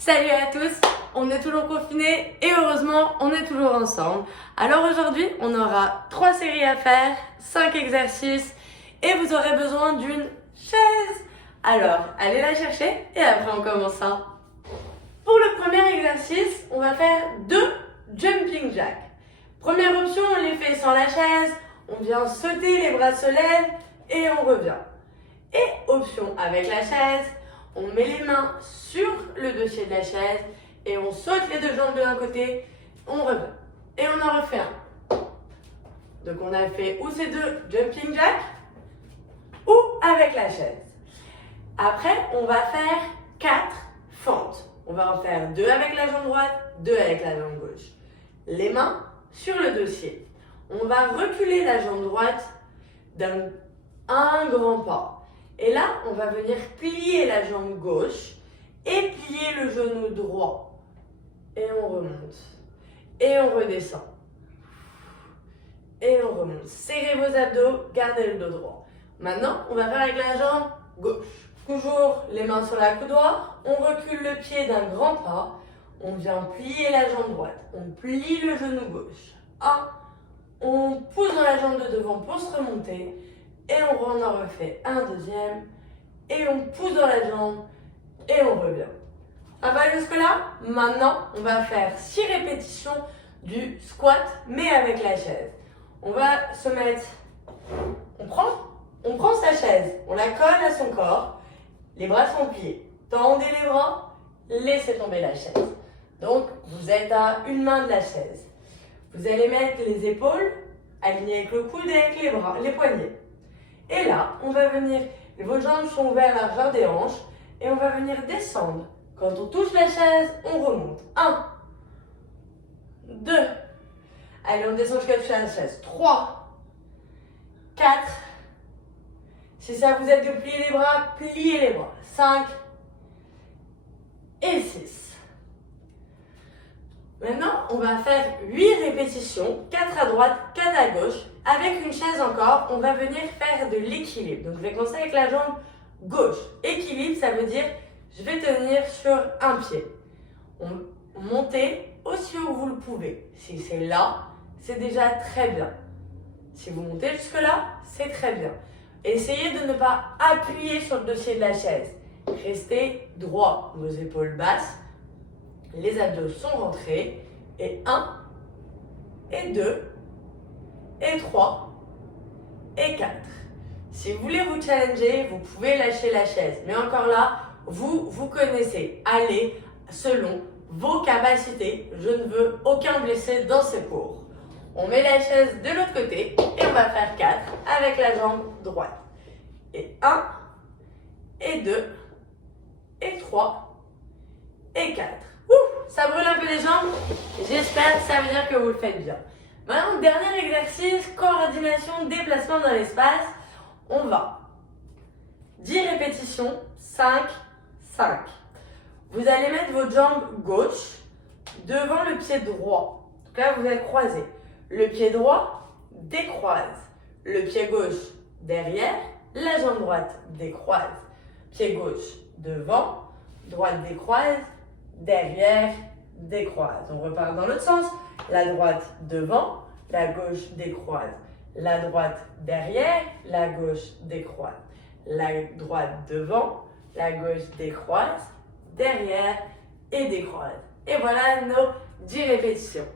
Salut à tous, on est toujours confinés et heureusement on est toujours ensemble. Alors aujourd'hui on aura 3 séries à faire, 5 exercices et vous aurez besoin d'une chaise. Alors allez la chercher et après on commence ça. Pour le premier exercice, on va faire 2 jumping jacks. Première option, on les fait sans la chaise, on vient sauter, les bras se lèvent et on revient. Et option avec la chaise, on met les mains sur le dossier de la chaise et on saute les 2 jambes de l'un côté, on revient. Et on en refait un. Donc on a fait ou ces 2 jumping jacks ou avec la chaise. Après, on va faire 4 fentes. On va en faire 2 avec la jambe droite, 2 avec la jambe gauche. Les mains sur le dossier. On va reculer la jambe droite d'un grand pas. Et là, on va venir plier la jambe gauche et plier le genou droit. Et on remonte. Et on redescend. Et on remonte. Serrez vos abdos, gardez le dos droit. Maintenant, on va faire avec la jambe gauche. Toujours les mains sur la coudoir. On recule le pied d'un grand pas. On vient plier la jambe droite. On plie le genou gauche. 1. On pousse dans la jambe de devant pour se remonter. Et on en refait un deuxième. Et on pousse dans la jambe. Et on revient. Ça va jusque là? Maintenant, on va faire 6 répétitions du squat, mais avec la chaise. On va se mettre... On prend sa chaise. On la colle à son corps. Les bras sont pliés. Tendez les bras. Laissez tomber la chaise. Donc, vous êtes à une main de la chaise. Vous allez mettre les épaules alignées avec le coude et avec les bras, les poignets. Et là, on va venir, vos jambes sont vers la largeur des hanches et on va venir descendre. Quand on touche la chaise, on remonte. 1, 2, allez, on descend jusqu'à toucher la chaise. 3, 4, si ça vous aide de plier les bras, pliez les bras. 5 et 6. Maintenant, on va faire 8 répétitions, 4 à droite, 4 à gauche. Avec une chaise encore, on va venir faire de l'équilibre. Donc, je vais commencer avec la jambe gauche. Équilibre, ça veut dire, je vais tenir sur un pied. Montez aussi haut que vous le pouvez. Si c'est là, c'est déjà très bien. Si vous montez jusque là, c'est très bien. Essayez de ne pas appuyer sur le dossier de la chaise. Restez droit, vos épaules basses. Les abdos sont rentrés. Et 1, et 2, et 3, et 4. Si vous voulez vous challenger, vous pouvez lâcher la chaise. Mais encore là, vous connaissez. Allez selon vos capacités. Je ne veux aucun blessé dans ce cours. On met la chaise de l'autre côté et on va faire 4 avec la jambe droite. Et 1, et 2, et 3, et 4. Ça brûle un peu les jambes. J'espère que ça veut dire que vous le faites bien. Maintenant, dernier exercice, coordination, déplacement dans l'espace. On va 10 répétitions, 5, 5. Vous allez mettre votre jambe gauche devant le pied droit. Donc là, vous êtes croisés. Le pied droit décroise. Le pied gauche derrière. La jambe droite décroise. Pied gauche devant. Droite décroise. Derrière, décroise. On repart dans l'autre sens. La droite devant, la gauche décroise. La droite derrière, la gauche décroise. La droite devant, la gauche décroise. Derrière et décroise. Et voilà nos 10 répétitions.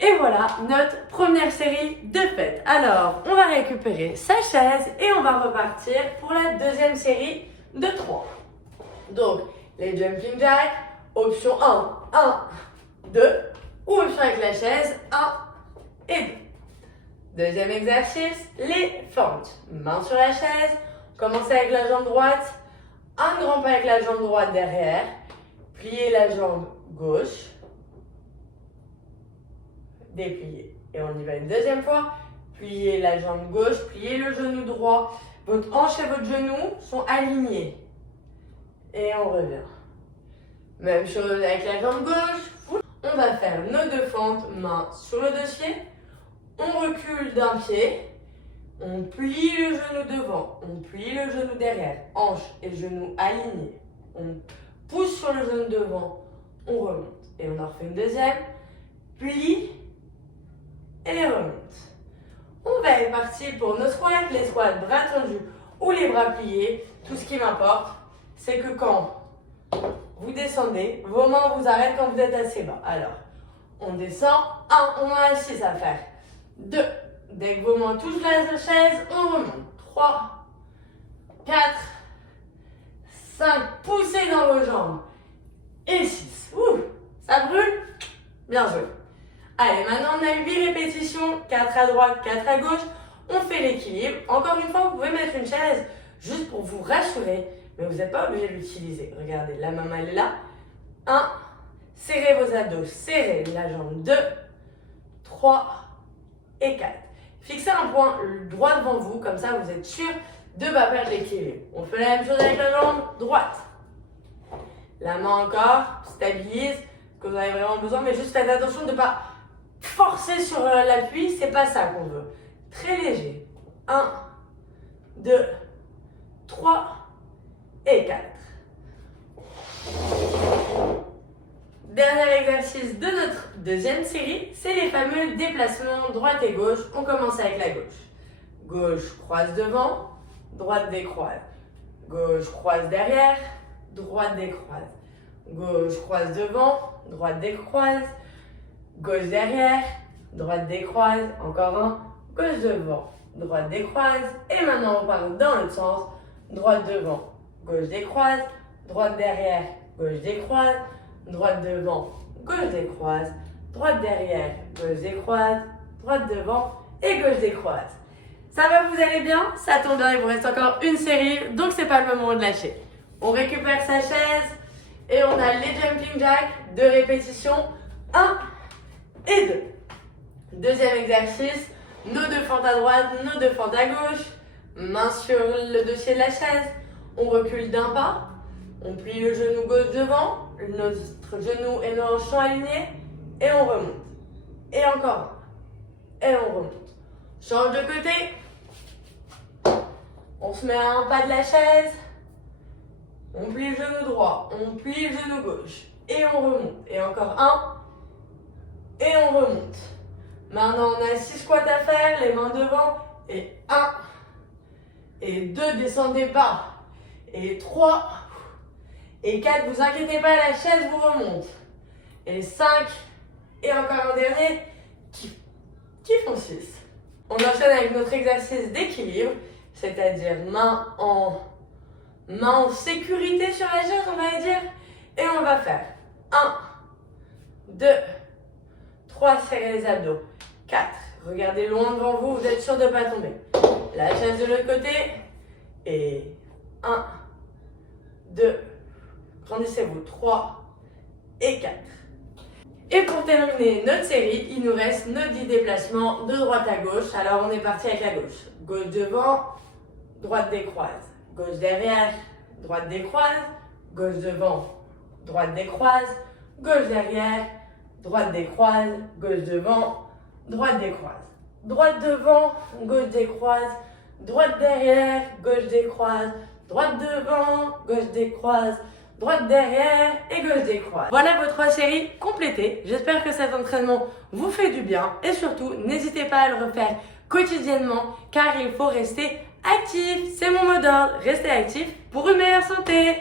Et voilà notre première série de faites. Alors, on va récupérer sa chaise et on va repartir pour la deuxième série de 3. Donc, les jumping jacks, option 1, 2, ou option avec la chaise, 1 et 2. Deuxième exercice, les fentes. Main sur la chaise, commencez avec la jambe droite, un grand pas avec la jambe droite derrière, pliez la jambe gauche, dépliez. Et on y va une deuxième fois, pliez la jambe gauche, pliez le genou droit, votre hanche et votre genou sont alignés. Et on revient. Même chose avec la jambe gauche. On va faire nos 2 fentes, main sur le dossier. On recule d'un pied. On plie le genou devant. On plie le genou derrière. Hanche et genou alignés. On pousse sur le genou devant, on remonte. Et on en refait une deuxième, plie et remonte. On va être parti pour nos squats, les squats bras tendus ou les bras pliés. Tout ce qui m'importe, c'est que quand vous descendez, vos mains vous arrêtent quand vous êtes assez bas. Alors, on descend, 1, on a 6 à faire. 2, dès que vos mains touchent la chaise, on remonte. 3, 4, 5, poussez dans vos jambes. Et 6, ça brûle? Bien joué. Allez, maintenant on a 8 répétitions, 4 à droite, 4 à gauche. On fait l'équilibre. Encore une fois, vous pouvez mettre une chaise juste pour vous rassurer, mais vous n'êtes pas obligé de l'utiliser. Regardez, la main elle est là. 1, serrez vos abdos, serrez la jambe. 2, 3 et 4. Fixez un point droit devant vous, comme ça vous êtes sûr de ne pas perdre l'équilibre. On fait la même chose avec la jambe droite. La main encore, stabilise, ce que vous avez vraiment besoin, mais juste faites attention de ne pas forcer sur l'appui, c'est pas ça qu'on veut. Très léger. 1, 2, 3 et 4. Dernier exercice de notre deuxième série, c'est les fameux déplacements droite et gauche. On commence avec la gauche. Gauche croise devant, droite décroise. Gauche croise derrière, droite décroise. Gauche croise devant, droite décroise. Gauche derrière, droite décroise. Encore un. Gauche devant, droite décroise. Et maintenant on part dans l'autre sens. Droite devant, gauche décroise. Droite derrière, gauche décroise. Droite devant, gauche décroise. Droite derrière, gauche décroise. Droite devant et gauche décroise. Ça va, vous allez bien? Ça tombe bien, il vous reste encore une série, donc c'est pas le moment de lâcher. On récupère sa chaise et on a les jumping jacks, 2 répétitions, 1 et 2. Deuxième exercice, nos 2 fentes à droite, nos 2 fentes à gauche, main sur le dossier de la chaise, on recule d'un pas, on plie le genou gauche devant, notre genou et nos hanches sont alignés et on remonte. Et encore un, et on remonte. Change de côté. On se met à un pas de la chaise. On plie le genou droit. On plie le genou gauche. Et on remonte. Et encore un. Et on remonte. Maintenant, on a 6 squats à faire. Les mains devant. Et 1. Et 2, descendez pas. Et 3. Et 4, vous inquiétez pas, la chaise vous remonte. Et 5. Et encore un dernier. Qui font 6. On enchaîne avec notre exercice d'équilibre, c'est-à-dire main en sécurité sur la chaise, on va dire. Et on va faire 1, 2, 3, serrez les abdos. 4, regardez loin devant vous, vous êtes sûr de ne pas tomber. La chaise de l'autre côté. Et 1, 2, grandissez-vous. 3 et 4. Et pour terminer notre série, il nous reste nos 10 déplacements de droite à gauche. Alors on est parti avec la gauche. Gauche devant, droite décroise. Gauche derrière, droite décroise. Gauche devant, droite décroise. Gauche derrière, droite décroise. Gauche devant, droite décroise. Droite devant, gauche décroise. Droite derrière, gauche décroise. Droite devant, gauche décroise. Droite derrière et gauche décroise. Voilà vos 3 séries complétées. J'espère que cet entraînement vous fait du bien et surtout, n'hésitez pas à le refaire quotidiennement car il faut rester actif. C'est mon mot d'ordre, restez actif pour une meilleure santé.